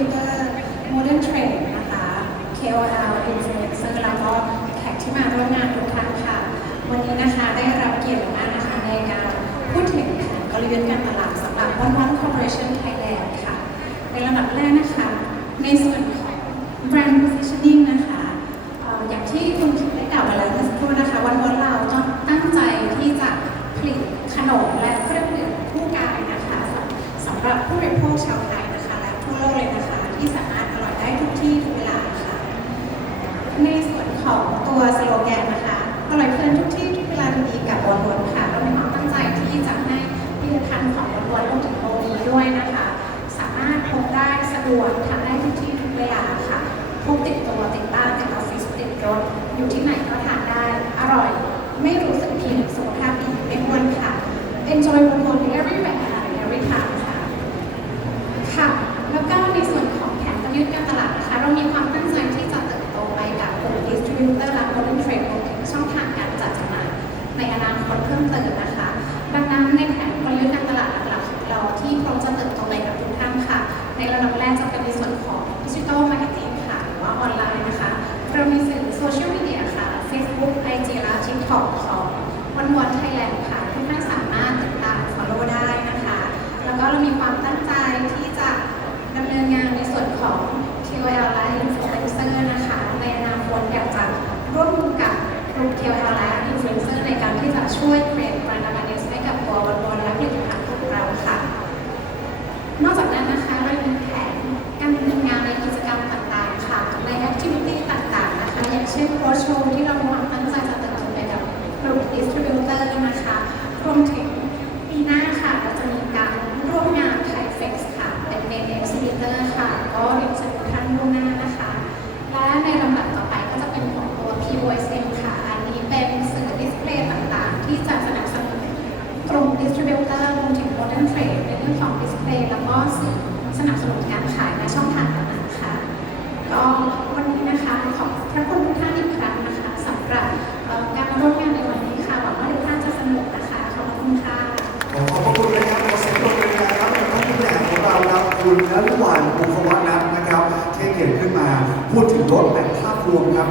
Distributor Modern Trade นะคะ KOL Influencer แล้วก็แขกที่มาร่วมงานทุกท่านค่ะ วันนี้นะคะได้รับเกียรติมากนะคะในการพูดถึงแผนกลยุทธ์การตลาดสำหรับ One One Corporation Thailand ค่ะ ในลำดับแรกนะคะ ในส่วนของ Brand Positioning นะคะอย่างที่คุณได้กล่าวไปแล้วเมื่อสักครู่นะคะ วันวันเราต้องตั้งใจที่จะผลิตขนมและเครื่องดื่มคู่กายนะคะสำหรับผู้บริโภคชาวไทย ที่สามารถอร่อยได้ทุกที่ทุกเวลาค่ะ ในส่วนของตัวสโลแกนนะคะอร่อยเพลินทุกที่ทุกเวลาดีกับวนวนๆค่ะเรามีความตั้งใจที่จะให้ผลิตภัณฑ์ของวนวนๆรวมถึงโลนี้ด้วยนะคะ สามารถพบได้สะดวก Facebook IG และ TikTok ของวันวันไทยแลนด์ค่ะทุกท่านสามารถติดตาม follow ได้นะคะ แล้วก็เรามีความตั้งใจที่จะดำเนินงานในส่วนของ KOL และ Influencer นะคะ ในอนาคตอยากจะร่วมมือกับกลุ่ม KOL และ Influencer ในการที่จะช่วย create brand awareness ให้กับตัววันวันและผลิตภัณฑ์ของเราค่ะ นอกจากนั้นนะคะเรายังมีแผนการดำเนินงานในกิจกรรมต่างๆค่ะใน activity ต่างๆนะคะ อย่างเช่น road show ที่เรามตั้งใจจะเติบโตไปกับกลุ่ม distributor นะคะ รวมถึงปีหน้าค่ะ เราจะมีการร่วมงาน Thai Flex ค่ะ เป็น main exhibitor ค่ะ ก็เรียนเชิญทุกท่านล่วงหน้านะคะ และในลำดับต่อไปก็จะเป็นของตัว POSM ค่ะ อันนี้เป็นสื่อดิสเพลย์ต่างๆ ที่จะสนับสนุนกลุ่มดิสทริบิวเตอร์รวมถึง Modern Trade ในเรื่องของดิสเพลย์แล้วก็สื่อสนับสนุนการขาย คุณนฤวันภูขวัฒน์นะครับที่เกียรติขึ้นมา พูดถึงรถแบบภาพรวมครับ